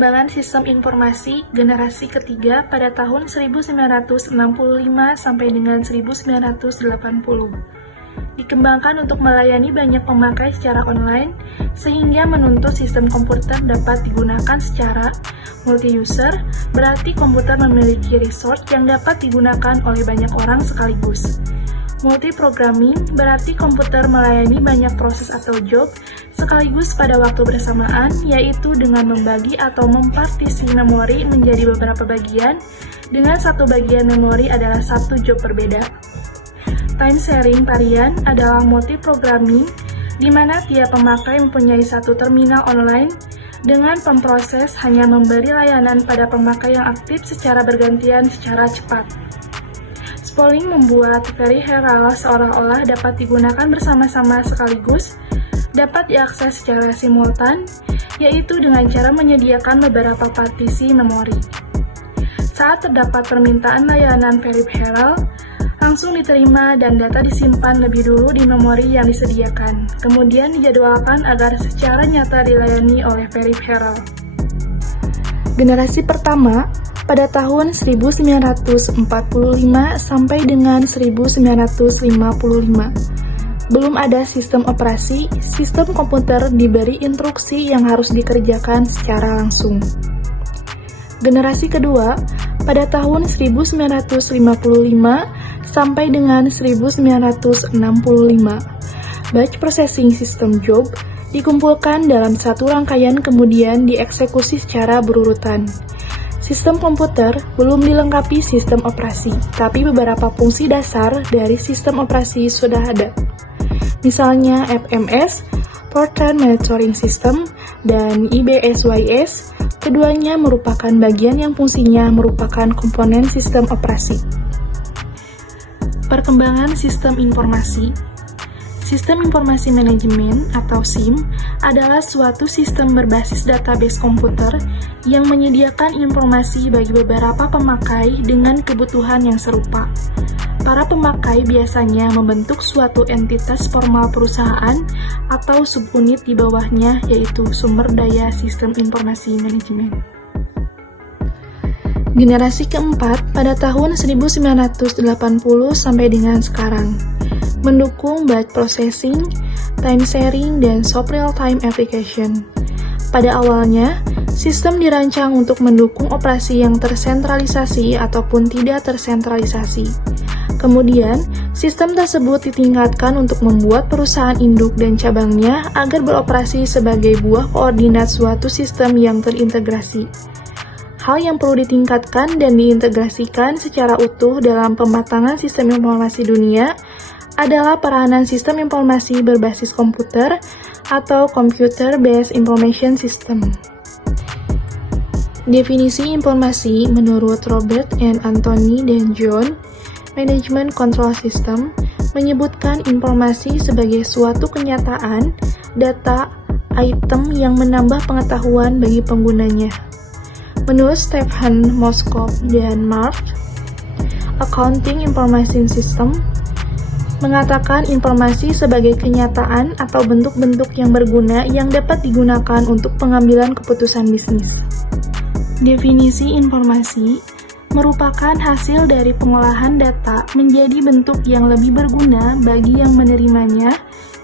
perkembangan sistem informasi generasi ketiga pada tahun 1965 sampai dengan 1980. Dikembangkan untuk melayani banyak pemakai secara online, sehingga menuntut sistem komputer dapat digunakan secara multi-user, berarti komputer memiliki resource yang dapat digunakan oleh banyak orang sekaligus. Multi-programming berarti komputer melayani banyak proses atau job sekaligus pada waktu bersamaan, yaitu dengan membagi atau mempartisi memori menjadi beberapa bagian, dengan satu bagian memori adalah satu job berbeda. Time sharing varian adalah multi-programming, di mana tiap pemakai mempunyai satu terminal online dengan pemproses hanya memberi layanan pada pemakai yang aktif secara bergantian secara cepat. Spooling membuat peripheral seolah-olah dapat digunakan bersama-sama sekaligus, dapat diakses secara simultan, yaitu dengan cara menyediakan beberapa partisi memori. Saat terdapat permintaan layanan peripheral, langsung diterima dan data disimpan lebih dulu di memori yang disediakan, kemudian dijadwalkan agar secara nyata dilayani oleh peripheral. Generasi pertama pada tahun 1945 sampai dengan 1955. Belum ada sistem operasi, sistem komputer diberi instruksi yang harus dikerjakan secara langsung. Generasi kedua pada tahun 1955 sampai dengan 1965. Batch processing system job dikumpulkan dalam satu rangkaian kemudian dieksekusi secara berurutan. Sistem komputer belum dilengkapi sistem operasi, tapi beberapa fungsi dasar dari sistem operasi sudah ada. Misalnya FMS, Portrait Monitoring System, dan IBSYS, keduanya merupakan bagian yang fungsinya merupakan komponen sistem operasi. Perkembangan sistem informasi. Sistem informasi manajemen atau SIM adalah suatu sistem berbasis database komputer yang menyediakan informasi bagi beberapa pemakai dengan kebutuhan yang serupa. Para pemakai biasanya membentuk suatu entitas formal perusahaan atau subunit di bawahnya, yaitu sumber daya sistem informasi manajemen. Generasi keempat pada tahun 1980 sampai dengan sekarang, mendukung batch processing, time sharing, dan soft real-time application. Pada awalnya, sistem dirancang untuk mendukung operasi yang tersentralisasi ataupun tidak tersentralisasi. Kemudian, sistem tersebut ditingkatkan untuk membuat perusahaan induk dan cabangnya agar beroperasi sebagai buah koordinat suatu sistem yang terintegrasi. Hal yang perlu ditingkatkan dan diintegrasikan secara utuh dalam pematangan sistem informasi dunia adalah peranan sistem informasi berbasis komputer atau Computer-Based Information System. Definisi informasi menurut Robert and Anthony dan John, Management Control System, menyebutkan informasi sebagai suatu kenyataan, data, item yang menambah pengetahuan bagi penggunanya. Menurut Stephen Moskov dan Mark, Accounting Information System mengatakan informasi sebagai kenyataan atau bentuk-bentuk yang berguna yang dapat digunakan untuk pengambilan keputusan bisnis. Definisi informasi merupakan hasil dari pengolahan data menjadi bentuk yang lebih berguna bagi yang menerimanya,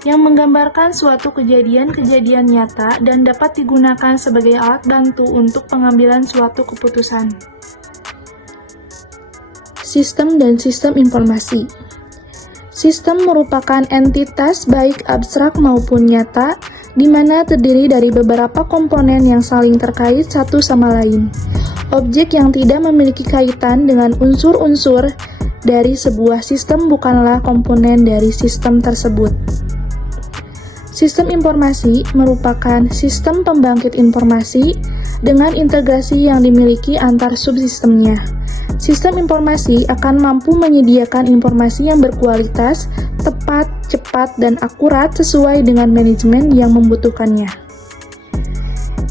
yang menggambarkan suatu kejadian-kejadian nyata dan dapat digunakan sebagai alat bantu untuk pengambilan suatu keputusan. Sistem dan sistem informasi. Sistem merupakan entitas baik abstrak maupun nyata, di mana terdiri dari beberapa komponen yang saling terkait satu sama lain. Objek yang tidak memiliki kaitan dengan unsur-unsur dari sebuah sistem bukanlah komponen dari sistem tersebut. Sistem informasi merupakan sistem pembangkit informasi dengan integrasi yang dimiliki antar subsistemnya. Sistem informasi akan mampu menyediakan informasi yang berkualitas, tepat, cepat, dan akurat sesuai dengan manajemen yang membutuhkannya.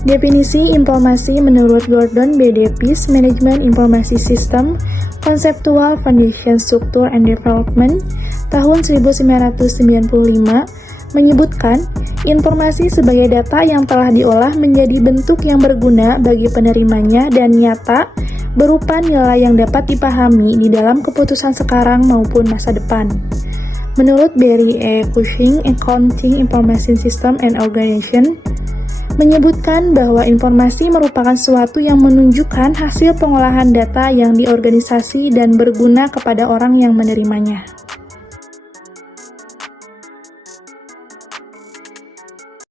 Definisi informasi menurut Gordon B. Davis, Management Information System, Conceptual Foundation Structure and Development, tahun 1995, menyebutkan Informasi sebagai data yang telah diolah menjadi bentuk yang berguna bagi penerimanya dan nyata berupa nilai yang dapat dipahami di dalam keputusan sekarang maupun masa depan. Menurut Barry E. Cushing, Accounting Information System and Organization, menyebutkan bahwa informasi merupakan sesuatu yang menunjukkan hasil pengolahan data yang diorganisasi dan berguna kepada orang yang menerimanya.